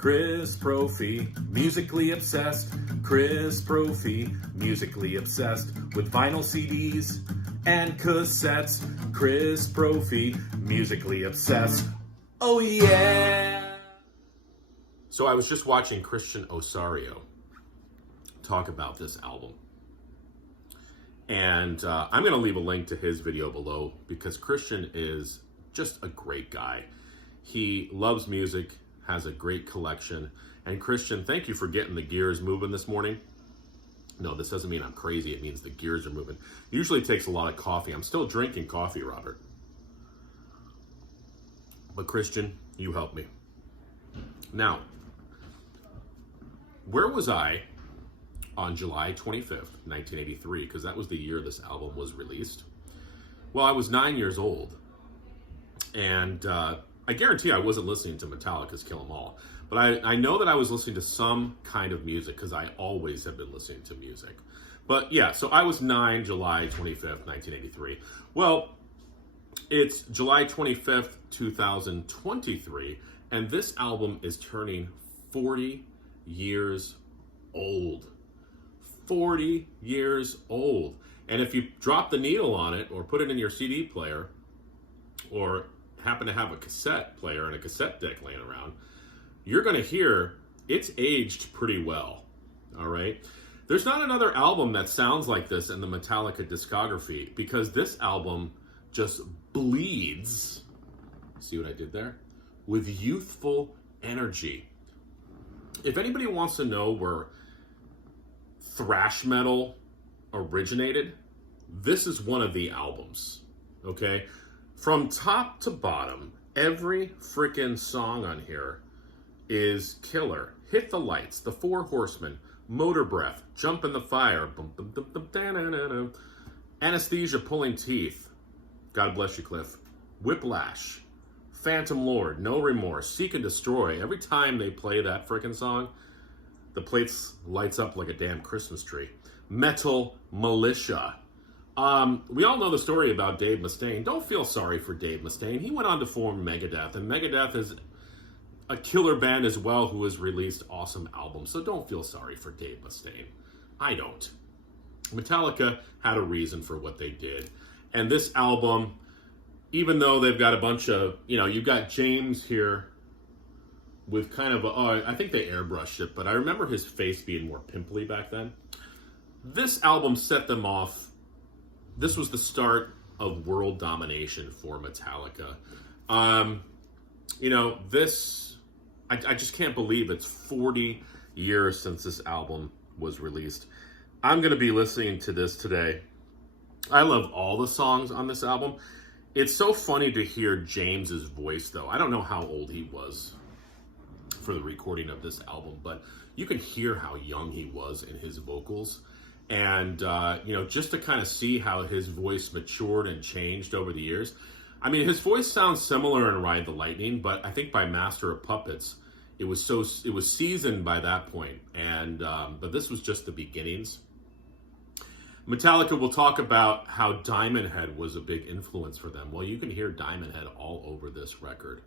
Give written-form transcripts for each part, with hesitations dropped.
Chris Prophy, musically obsessed. Chris Prophy, musically obsessed with vinyl CDs and cassettes. Chris Prophy, musically obsessed. Oh yeah! So I was just watching Christian Osario talk about this album. And I'm going to leave a link to his video below because Christian is just a great guy. He loves music, has a great collection. And Christian, thank you for getting the gears moving this morning. No, this doesn't mean I'm crazy. It means the gears are moving. Usually it takes a lot of coffee. I'm still drinking coffee, Robert. But Christian, you helped me. Now, where was I on July 25th, 1983? Because that was the year this album was released. Well, I was 9 years old. And I guarantee I wasn't listening to Metallica's Kill 'Em All. But I know that I was listening to some kind of music because I always have been listening to music. But yeah, so I was 9, July 25th, 1983. Well, it's July 25th, 2023, and this album is turning 40 years old. 40 years old. And if you drop the needle on it or put it in your CD player or happen to have a cassette player and a cassette deck laying around, you're going to hear it's aged pretty well. All right? There's not another album that sounds like this in the Metallica discography because this album just bleeds, see what I did there? With youthful energy. If anybody wants to know where thrash metal originated, this is one of the albums, okay? From top to bottom, every freaking song on here is killer. Hit the Lights, The Four Horsemen, Motor Breath, Jump in the Fire, bum, bum, bum, bum, da-na-na-na. Anesthesia, Pulling Teeth, God Bless You, Cliff, Whiplash, Phantom Lord, No Remorse, Seek and Destroy. Every time they play that freaking song, the place lights up like a damn Christmas tree. Metal Militia. We all know the story about Dave Mustaine. Don't feel sorry for Dave Mustaine. He went on to form Megadeth, and Megadeth is a killer band as well who has released awesome albums. So don't feel sorry for Dave Mustaine. I don't. Metallica had a reason for what they did. And this album, even though they've got a bunch of, you've got James here with kind of, I think they airbrushed it, but I remember his face being more pimply back then. This album set them off. This was the start of world domination for Metallica. I just can't believe it's 40 years since this album was released. I'm going to be listening to this today. I love all the songs on this album. It's so funny to hear James's voice, though. I don't know how old he was for the recording of this album, but you can hear how young he was in his vocals. And, just to kind of see how his voice matured and changed over the years. I mean, his voice sounds similar in Ride the Lightning, but I think by Master of Puppets, it was seasoned by that point. And, but this was just the beginnings. Metallica will talk about how Diamond Head was a big influence for them. Well, you can hear Diamond Head all over this record.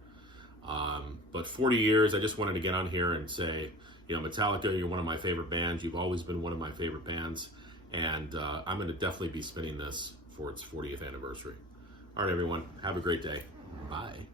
But 40 years, I just wanted to get on here and say, Metallica, you're one of my favorite bands. You've always been one of my favorite bands. And I'm going to definitely be spinning this for its 40th anniversary. All right, everyone. Have a great day. Bye.